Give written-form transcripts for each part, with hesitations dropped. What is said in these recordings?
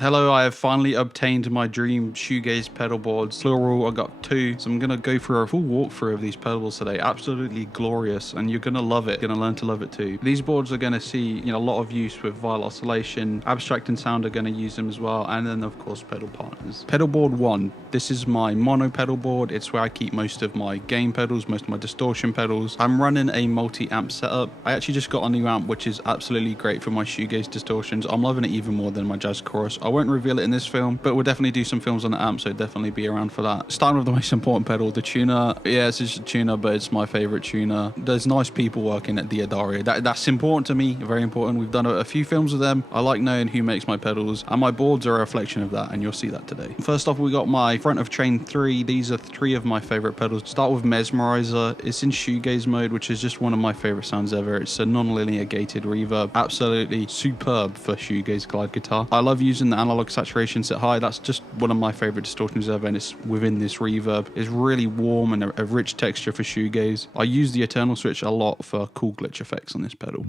Hello, I have finally obtained my dream Shoegaze pedalboards. Plural, I got two. So I'm going to go through a full walkthrough of these pedals today. Absolutely glorious, and you're going to love it. You're going to learn to love it too. These boards are going to see, a lot of use with viol oscillation. Abstract and sound are going to use them as well. And then of course, pedal partners. Pedalboard 1. This is my mono pedal board. It's where I keep most of my gain pedals, most of my distortion pedals. I'm running a multi-amp setup. I actually just got a new amp, which is absolutely great for my Shoegaze distortions. I'm loving it even more than my jazz chorus. I won't reveal it in this film, but we'll definitely do some films on the amp, so definitely be around for that. Starting with the most important pedal, the tuner. Yeah, it's just a tuner, but it's my favorite tuner. There's nice people working at Diodario. That's important to me, very important. We've done a few films with them. I like knowing who makes my pedals, and my boards are a reflection of that, and you'll see that today. First off, we got my front of chain 3. These are 3 of my favorite pedals. Start with mesmeriser. It's in shoegaze mode, which is just one of my favorite sounds ever. It's a non-linear gated reverb. Absolutely superb for shoegaze glide guitar. I love using the analog saturation set high. That's just one of my favorite distortions ever, and it's within this reverb. It's really warm and a rich texture for shoegaze. I use the eternal switch a lot for cool glitch effects on this pedal.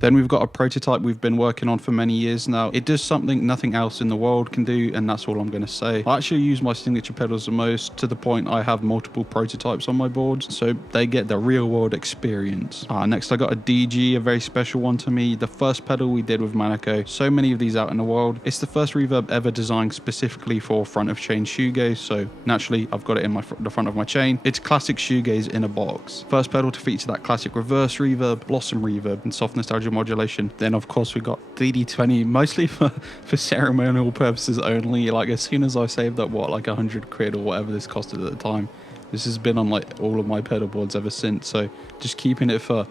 Then we've got a prototype we've been working on for many years now. It does something nothing else in the world can do, and that's all I'm going to say. I actually use my signature pedals the most, to the point I have multiple prototypes on my boards, so they get the real world experience. Next I got a DG, a very special one to me. The first pedal we did with Manico. So many of these out in the world. It's the first reverb ever designed specifically for front of chain shoegaze, so naturally I've got it in the front of my chain. It's classic shoegaze in a box. First pedal to feature that classic reverse reverb, blossom reverb, and soft nostalgia modulation. Then of course we got DD20, mostly for ceremonial purposes only. Like as soon as I saved up like 100 quid or whatever this costed at the time, this has been on like all of my pedal boards ever since. So just keeping it for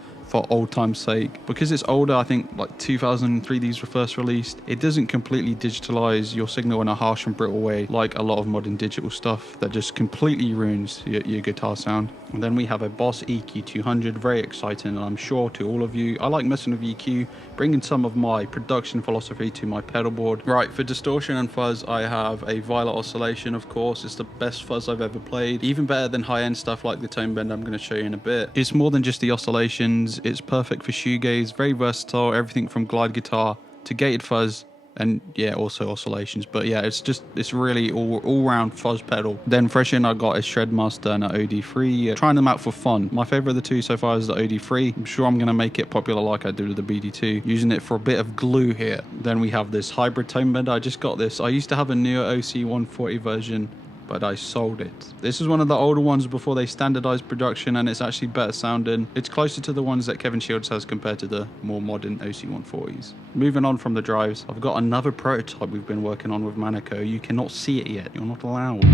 old time's sake. Because it's older, I think like 2003 these were first released, it doesn't completely digitalize your signal in a harsh and brittle way like a lot of modern digital stuff that just completely ruins your guitar sound. And then we have a Boss EQ200, very exciting, and I'm sure to all of you. I like messing with EQ, bringing some of my production philosophy to my pedal board. Right, for distortion and fuzz, I have a violet oscillation, of course. It's the best fuzz I've ever played, even better than high-end stuff like the tone bend I'm going to show you in a bit. It's more than just the oscillations. It's perfect for shoegaze, very versatile, everything from glide guitar to gated fuzz, and yeah, also oscillations. But yeah, it's really all-round fuzz pedal. Then fresh in, I got a Shredmaster and an OD3, trying them out for fun. My favorite of the two so far is the OD3. I'm sure I'm gonna make it popular like I did with the BD2, using it for a bit of glue here. Then we have this hybrid tone bender. I just got this. I used to have a newer OC 140 version, but I sold it. This is one of the older ones before they standardized production, and it's actually better sounding. It's closer to the ones that Kevin Shields has compared to the more modern OC 140s. Moving on from the drives, I've got another prototype we've been working on with Manico. You cannot see it yet, you're not allowed.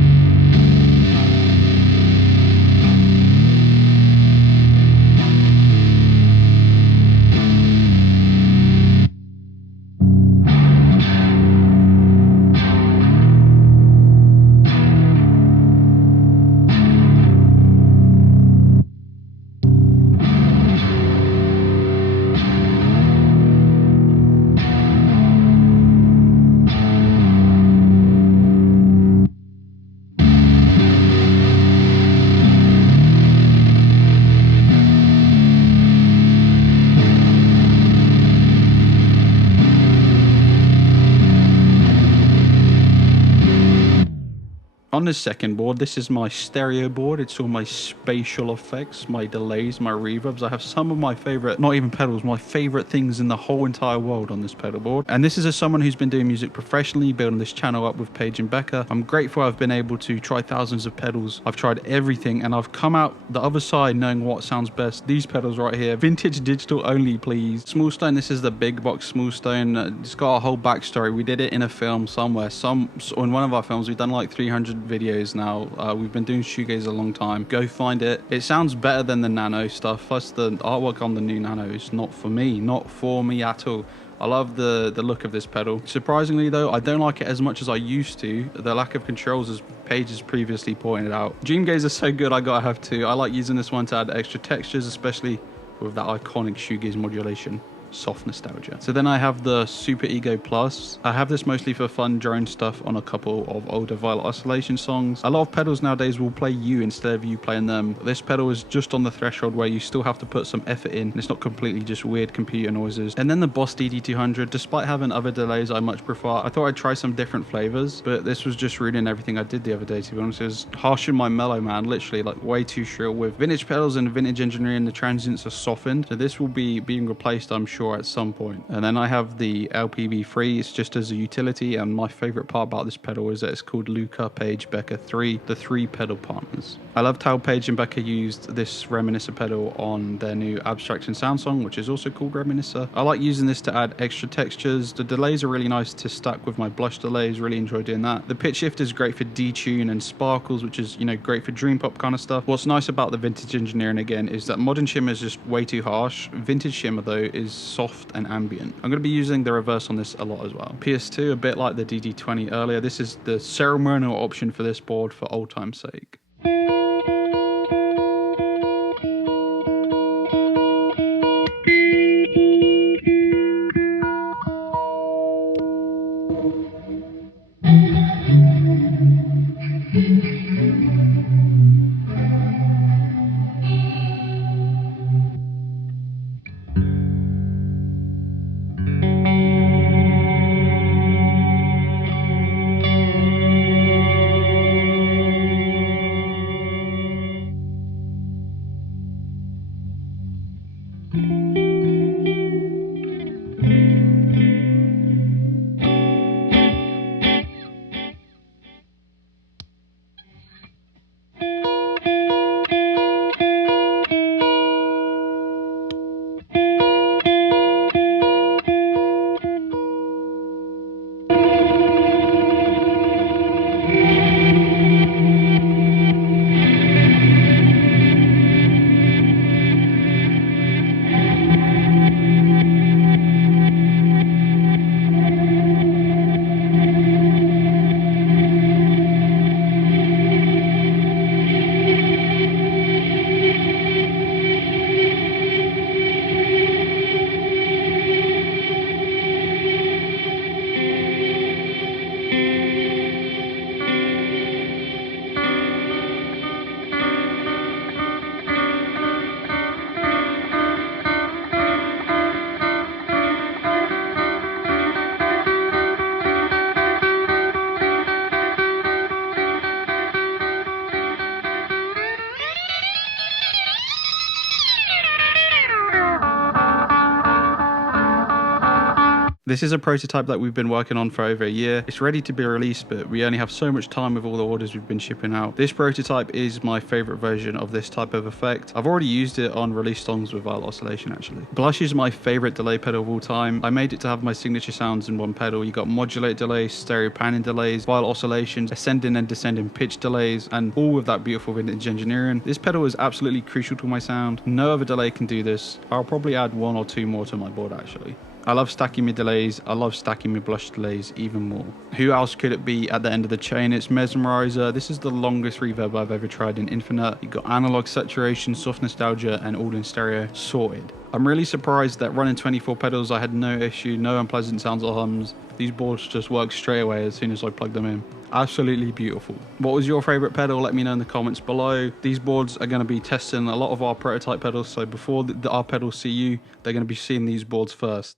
On this second board, this is my stereo board. It's all my spatial effects, my delays, my reverbs. I have some of my favorite, not even pedals, my favorite things in the whole entire world on this pedal board. And this is as someone who's been doing music professionally, building this channel up with Paige and Becca. I'm grateful I've been able to try thousands of pedals. I've tried everything and I've come out the other side knowing what sounds best. These pedals right here, vintage digital only, please. Small Stone, this is the big box Small Stone. It's got a whole backstory. We did it in a film somewhere. In one of our films, we've done like 300 videos now. We've been doing shoegaze a long time. Go find it. It sounds better than the Nano stuff. Plus the artwork on the new Nano is not for me at all. I love the look of this pedal. Surprisingly though, I don't like it as much as I used to. The lack of controls, as Paige has previously pointed out. Dreamgazer is so good, I gotta have to. I like using this one to add extra textures, especially with that iconic shoegaze modulation. Soft nostalgia. So then I have the Super Ego Plus. I have this mostly for fun drone stuff on a couple of older Violet Oscillation songs. A lot of pedals nowadays will play you instead of you playing them. This pedal is just on the threshold where you still have to put some effort in, and it's not completely just weird computer noises. And then the Boss DD200, despite having other delays I much prefer, I thought I'd try some different flavors, but this was just ruining everything I did the other day, to be honest. It was harshing my mellow, man, literally like way too shrill. With vintage pedals and vintage engineering, the transients are softened, so this will be being replaced, I'm sure, at some point. And then I have the LPV3. It's just as a utility, and my favorite part about this pedal is that it's called Luca, Paige, Becca 3, the 3 pedal partners. I loved how Paige and Becca used this reminiscer pedal on their new Abstraction Sound song, which is also called Reminiscer. I like using this to add extra textures. The delays are really nice to stack with my blush delays. Really enjoy doing that. The pitch shift is great for detune and sparkles, which is, you know, great for dream pop kind of stuff. What's nice about the vintage engineering again is that modern shimmer is just way too harsh. Vintage shimmer though is soft and ambient. I'm going to be using the reverse on this a lot as well. PS2, a bit like the DD20 earlier, this is the ceremonial option for this board for old time's sake. This is a prototype that we've been working on for over a year. It's ready to be released, but we only have so much time with all the orders we've been shipping out. This prototype is my favorite version of this type of effect. I've already used it on release songs with Violet Oscillation actually. Blush is my favorite delay pedal of all time. I made it to have my signature sounds in one pedal. You got modulate delays, stereo panning delays, Violet Oscillations, ascending and descending pitch delays, and all with that beautiful vintage engineering. This pedal is absolutely crucial to my sound. No other delay can do this. I'll probably add 1 or 2 more to my board actually. I love stacking my delays. I love stacking my blush delays even more. Who else could it be at the end of the chain? It's Mesmeriser. This is the longest reverb I've ever tried in infinite. You got analog saturation, soft nostalgia, and all in stereo. Sorted. I'm really surprised that running 24 pedals I had no issue, no unpleasant sounds or hums. These boards just work straight away as soon as I plug them in. Absolutely beautiful. What was your favorite pedal? Let me know in the comments below. These boards are going to be testing a lot of our prototype pedals, so before our pedals see you, they're going to be seeing these boards first.